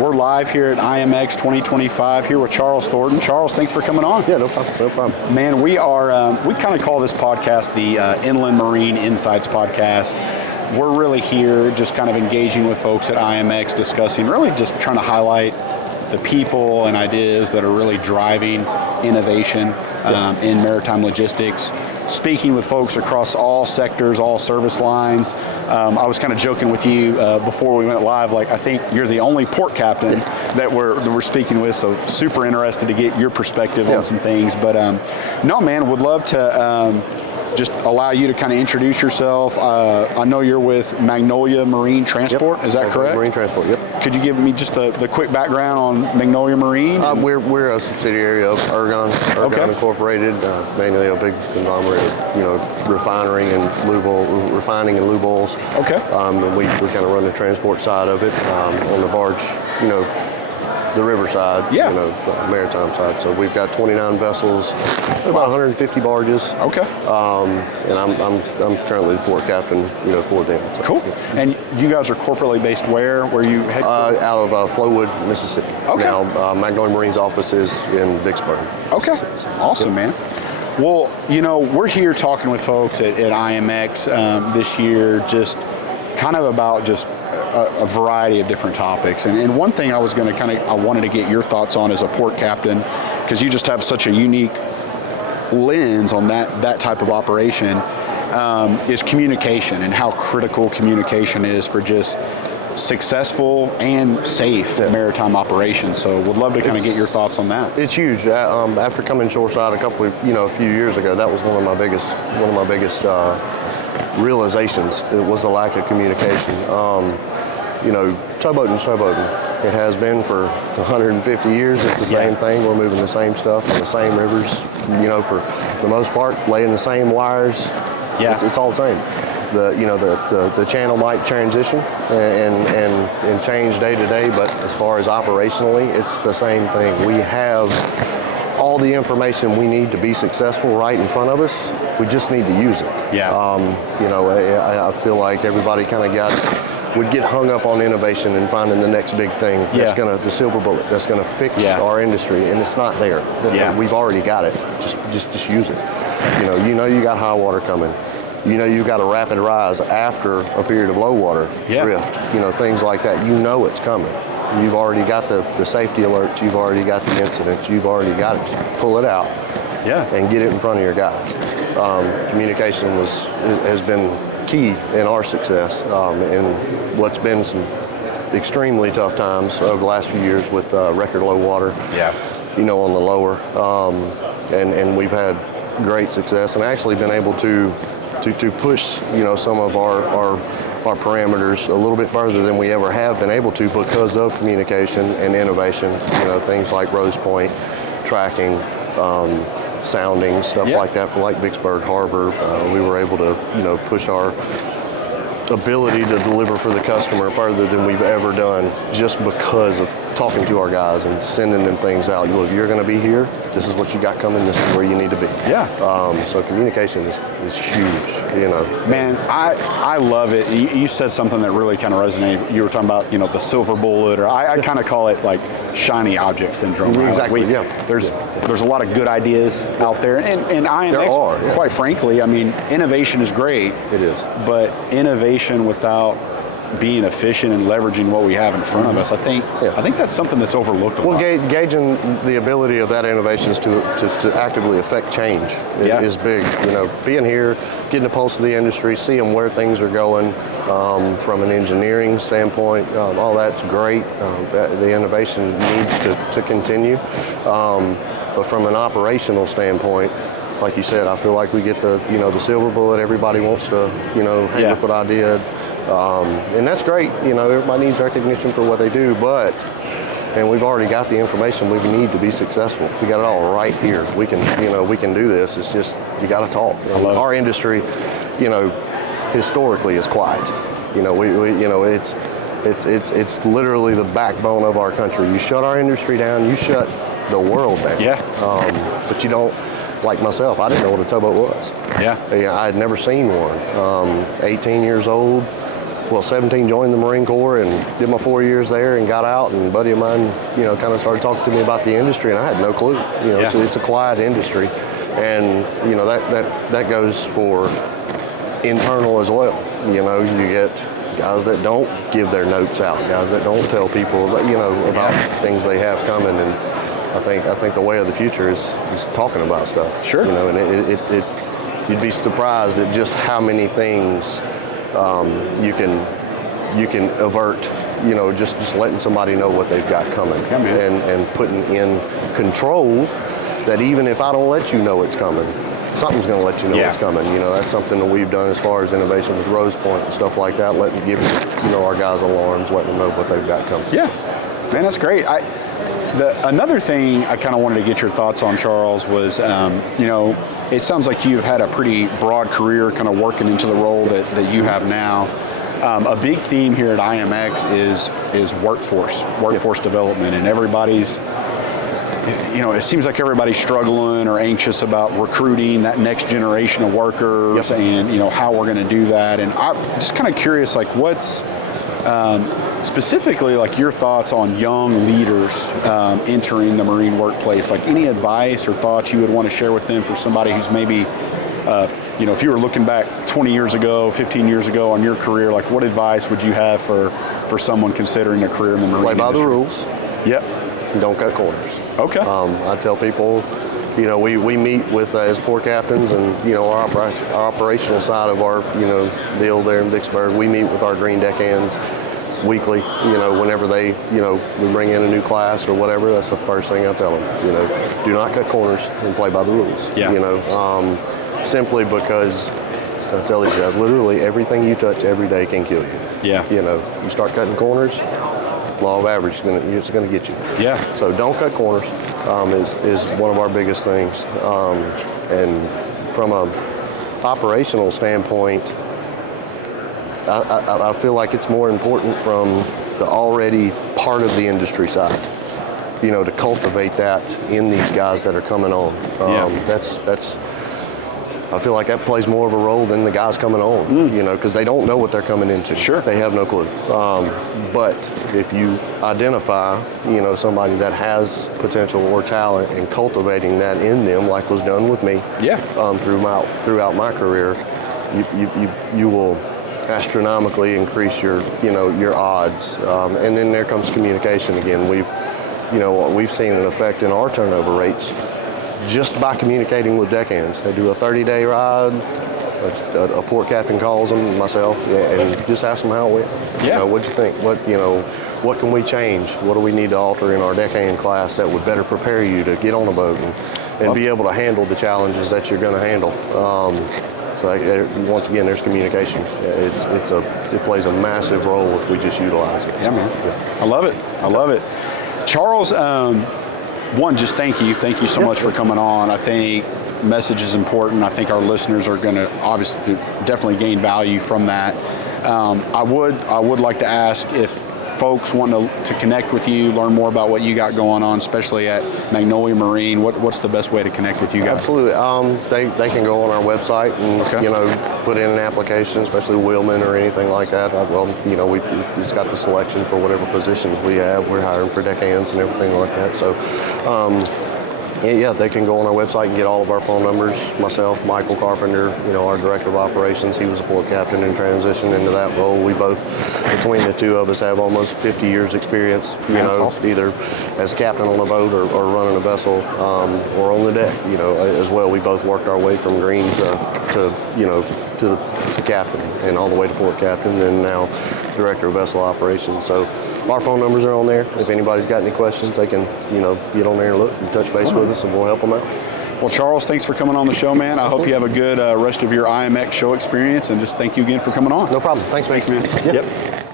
We're live here at IMX 2025 here with Charles Thornton. Charles, thanks for coming on. Yeah, no problem. Man, we kind of call this podcast the Inland Marine Insights Podcast. We're really here just kind of engaging with folks at IMX, discussing, really just trying to highlight the people and ideas that are really driving innovation in maritime logistics. Speaking with folks across all sectors, all service lines. I was kind of joking with you before we went live, like I think you're the only port captain that we're speaking with, so super interested to get your perspective on some things. But no, man, would love to just allow you to kind of introduce yourself. I know you're with Magnolia Marine Transport, is that correct? Marine Transport, yep. Could you give me just the quick background on Magnolia Marine? We're a subsidiary of Ergon Incorporated. Magnolia, a big conglomerate, refining and lube oils. Okay. And we kind of run the transport side of it on the barge, the river side, the maritime side. So we've got 29 vessels, about 150 barges. Okay. And I'm currently the port captain, for them. So, cool. And you guys are corporately based where? Where you headquartered? Out of Flowood, Mississippi. Okay. Now, Magnolia Marine's office is in Vicksburg. Okay. Awesome, man. Well, we're here talking with folks at IMX this year, just kind of about just a variety of different topics. And one thing I was going to I wanted to get your thoughts on as a port captain, because you just have such a unique lens on that type of operation, is communication and how critical communication is for just successful and safe maritime operations. So would love to kind of get your thoughts on that. It's huge. After coming shoreside a few years ago, that was one of my biggest realizations. It was the lack of communication. Towboating is towboating. It has been for 150 years. It's the same thing. We're moving the same stuff on the same rivers, for the most part, laying the same wires. Yeah. It's all the same. The channel might transition and change day to day, but as far as operationally, it's the same thing. We have all the information we need to be successful right in front of us. We just need to use it. Yeah. I feel like everybody kind of would get hung up on innovation and finding the next big thing that's the silver bullet that's gonna fix our industry, and it's not there. We've already got it. Just use it. You got high water coming. You've got a rapid rise after a period of low water drift. Things like that. It's coming. You've already got the safety alerts. You've already got the incidents. You've already got it. Just pull it out. And get it in front of your guys. Communication has been key in our success, and what's been some extremely tough times over the last few years with record low water. On the lower, and we've had great success, and actually been able to push some of our parameters a little bit further than we ever have been able to because of communication and innovation. Things like Rose Point, tracking, sounding, stuff like that for Vicksburg Harbor. We were able to push our ability to deliver for the customer further than we've ever done, just because of talking to our guys and sending them things out. Look, you're going to be here. This is what you got coming. This is where you need to be. So communication is huge. Man, I love it. You said something that really kind of resonated. You were talking about the silver bullet, or I kind of call it like shiny object syndrome. Right? Exactly. There's a lot of good ideas out there, and IMX, quite frankly, I mean, innovation is great. It is. But innovation without being efficient and leveraging what we have in front of us, I think that's something that's overlooked a lot. Well, gauging the ability of that innovation to actively affect change is big. Being here, getting a pulse of the industry, seeing where things are going from an engineering standpoint, all that's great. The innovation needs to continue. But from an operational standpoint, like you said, I feel like we get the silver bullet. Everybody wants to, hey, look what I did. And that's great. Everybody needs recognition for what they do, and we've already got the information we need to be successful. We got it all right here. We can do this. It's just, you got to talk. Our industry, historically is quiet. It's literally the backbone of our country. You shut our industry down, you shut the world down. But you don't, like myself, I didn't know what a towboat was. I had never seen one. 18 years old, 17 joined the Marine Corps and did my 4 years there and got out, and a buddy of mine, kind of started talking to me about the industry, and I had no clue. It's a quiet industry, and that goes for internal as well. You get guys that don't give their notes out, guys that don't tell people, about things they have coming, and I think the way of the future is talking about stuff. Sure. And you'd be surprised at just how many things you can avert, just letting somebody know what they've got coming, and putting in controls that even if I don't let you know it's coming, something's going to let you know it's coming. That's something that we've done as far as innovation with Rose Point and stuff like that, giving our guys alarms, letting them know what they've got coming. Yeah, man, that's great. Another thing I kind of wanted to get your thoughts on, Charles, was, it sounds like you've had a pretty broad career kind of working into the role that you have now. A big theme here at IMX is workforce development, and everybody's, it seems like everybody's struggling or anxious about recruiting that next generation of workers, and, how we're going to do that. And I'm just kind of curious, like, what's specifically, like, your thoughts on young leaders entering the Marine workplace? Like, any advice or thoughts you would want to share with them for somebody who's maybe, if you were looking back 20 years ago, 15 years ago on your career, like, what advice would you have for someone considering a career in the Marine industry? Play by the rules. Yep. Don't cut corners. Okay. I tell people, we meet with as port captains, and our operational side of our deal there in Vicksburg. We meet with our green deckhands weekly. Whenever they we bring in a new class or whatever, that's the first thing I tell them. Do not cut corners and play by the rules. Yeah. Simply because I tell these guys, literally everything you touch every day can kill you. Yeah. You start cutting corners, law of average is going to get you. Yeah. So don't cut corners is one of our biggest things. And from a operational standpoint, I feel like it's more important from the already part of the industry side, to cultivate that in these guys that are coming on. That's I feel like that plays more of a role than the guys coming on, because they don't know what they're coming into. Sure. They have no clue. But if you identify, somebody that has potential or talent, and cultivating that in them, like was done with me, throughout my career, you will astronomically increase your odds. And then there comes communication again. We've seen an effect in our turnover rates just by communicating with deckhands. They do a 30-day ride, a port captain calls them, myself, and just ask them how it went. Yeah. What'd you think? What can we change? What do we need to alter in our deckhand class that would better prepare you to get on a boat and be able to handle the challenges that you're going to handle? So once again, there's communication. It plays a massive role if we just utilize it. Yeah, man. Yeah. I love it. Charles, one, just thank you so much for coming on. I think message is important. I think our listeners are going to obviously definitely gain value from that. I would like to ask if folks want to connect with you, learn more about what you got going on, especially at Magnolia Marine. What's the best way to connect with you guys? Absolutely. They can go on our website and put in an application, especially wheelmen or anything like that. We've just got the selection for whatever positions we have. We're hiring for deckhands and everything like that. So they can go on our website and get all of our phone numbers. Myself, Michael Carpenter, our director of operations, he was a port captain and transitioned into that role. We both, between the two of us, have almost 50 years experience, awesome. Either as captain on a boat or running a vessel or on the deck, as well. We both worked our way from green to captain and all the way to port captain, and now director of vessel operations. So our phone numbers are on there. If anybody's got any questions, they can, get on there and look and touch base with us, and we'll help them out. Well, Charles, thanks for coming on the show, man. I hope you have a good rest of your IMX show experience, and just thank you again for coming on. No problem. Thanks, man. Yep.